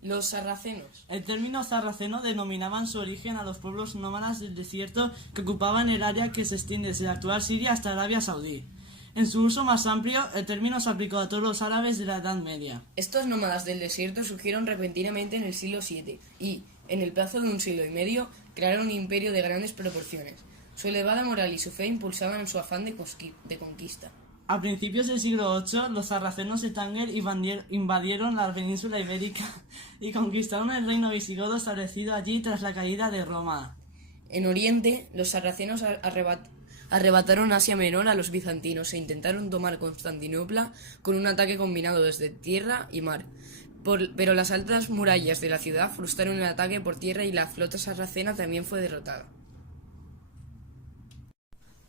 Los sarracenos. El término sarraceno denominaba en su origen a los pueblos nómadas del desierto que ocupaban el área que se extiende desde la actual Siria hasta Arabia Saudí. En su uso más amplio, el término se aplicó a todos los árabes de la Edad Media. Estos nómadas del desierto surgieron repentinamente en el siglo VII y, en el plazo de un siglo y medio, crearon un imperio de grandes proporciones. Su elevada moral y su fe impulsaban su afán de conquista. A principios del siglo VIII, los sarracenos de Tánger invadieron la península ibérica y conquistaron el reino visigodo establecido allí tras la caída de Roma. En Oriente, los sarracenos arrebataron Asia Menor a los bizantinos e intentaron tomar Constantinopla con un ataque combinado desde tierra y mar. Pero las altas murallas de la ciudad frustraron el ataque por tierra y la flota sarracena también fue derrotada.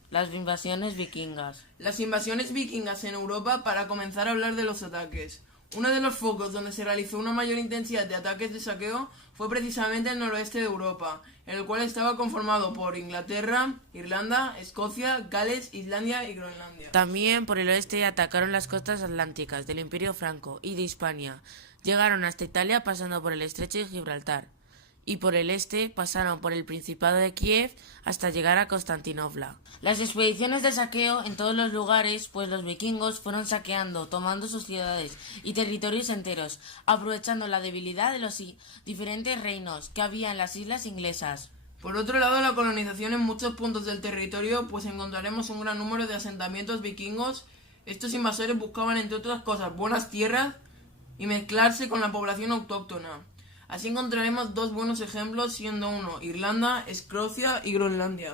Las invasiones vikingas. Las invasiones vikingas en Europa, para comenzar a hablar de los ataques. Uno de los focos donde se realizó una mayor intensidad de ataques de saqueo fue precisamente el noroeste de Europa, el cual estaba conformado por Inglaterra, Irlanda, Escocia, Gales, Islandia y Groenlandia. También por el oeste atacaron las costas atlánticas del Imperio Franco y de Hispania. Llegaron hasta Italia pasando por el estrecho de Gibraltar. Y por el este pasaron por el Principado de Kiev hasta llegar a Constantinopla. Las expediciones de saqueo en todos los lugares, pues los vikingos fueron saqueando, tomando sus ciudades y territorios enteros, aprovechando la debilidad de los diferentes reinos que había en las islas inglesas. Por otro lado, la colonización en muchos puntos del territorio, pues encontraremos un gran número de asentamientos vikingos. Estos invasores buscaban, entre otras cosas, buenas tierras y mezclarse con la población autóctona. Así encontraremos dos buenos ejemplos, siendo uno Irlanda, Escocia y Groenlandia.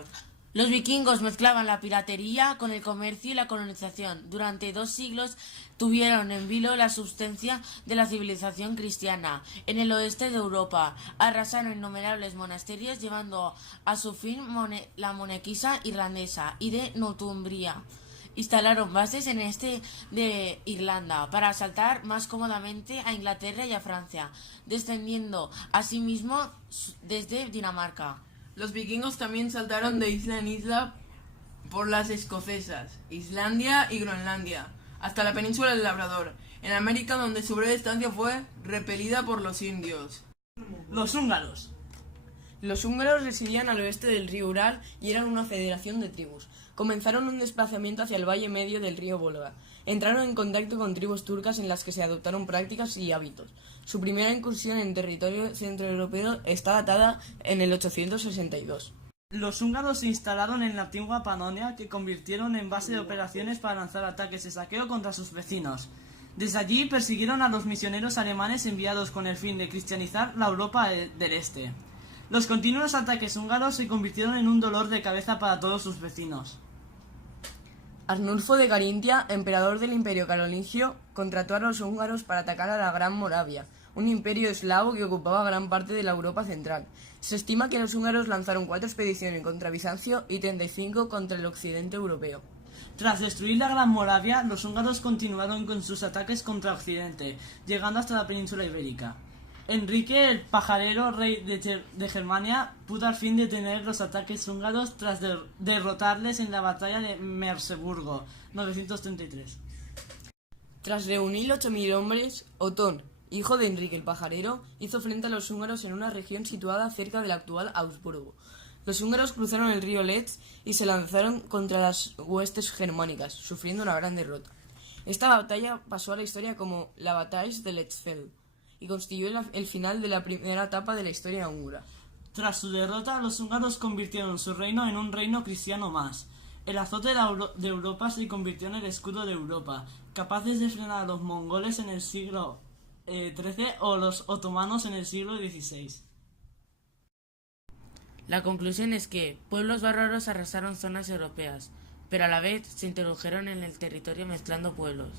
Los vikingos mezclaban la piratería con el comercio y la colonización. Durante 2 siglos tuvieron en vilo la subsistencia de la civilización cristiana en el oeste de Europa. Arrasaron innumerables monasterios, llevando a su fin la monarquía irlandesa y de Northumbria. Instalaron bases en este de Irlanda para asaltar más cómodamente a Inglaterra y a Francia, descendiendo asimismo desde Dinamarca. Los vikingos también saltaron de isla en isla por las escocesas, Islandia y Groenlandia, hasta la península del Labrador, en América, donde su breve estancia fue repelida por los indios. Los húngaros. Los húngaros residían al oeste del río Ural y eran una federación de tribus. Comenzaron un desplazamiento hacia el valle medio del río Volga. Entraron en contacto con tribus turcas en las que se adoptaron prácticas y hábitos. Su primera incursión en territorio centroeuropeo está datada en el 862. Los húngaros se instalaron en la antigua Panonia, que convirtieron en base de operaciones para lanzar ataques de saqueo contra sus vecinos. Desde allí persiguieron a los misioneros alemanes enviados con el fin de cristianizar la Europa del Este. Los continuos ataques húngaros se convirtieron en un dolor de cabeza para todos sus vecinos. Arnulfo de Carintia, emperador del Imperio Carolingio, contrató a los húngaros para atacar a la Gran Moravia, un imperio eslavo que ocupaba gran parte de la Europa central. Se estima que los húngaros lanzaron 4 expediciones contra Bizancio y 35 contra el occidente europeo. Tras destruir la Gran Moravia, los húngaros continuaron con sus ataques contra Occidente, llegando hasta la península ibérica. Enrique el Pajarero, rey de Germania, pudo al fin detener los ataques húngaros tras derrotarles en la batalla de Merseburgo, 933. Tras reunir 8.000 hombres, Otón, hijo de Enrique el Pajarero, hizo frente a los húngaros en una región situada cerca del actual Augsburgo. Los húngaros cruzaron el río Lech y se lanzaron contra las huestes germánicas, sufriendo una gran derrota. Esta batalla pasó a la historia como la Bataille de Lechfeld y constituyó el final de la primera etapa de la historia húngara. Tras su derrota, los húngaros convirtieron su reino en un reino cristiano más. El azote de Europa se convirtió en el escudo de Europa, capaces de frenar a los mongoles en el siglo XIII o los otomanos en el siglo XVI. La conclusión es que pueblos bárbaros arrasaron zonas europeas, pero a la vez se introdujeron en el territorio mezclando pueblos,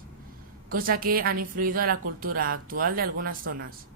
cosa que han influido a la cultura actual de algunas zonas.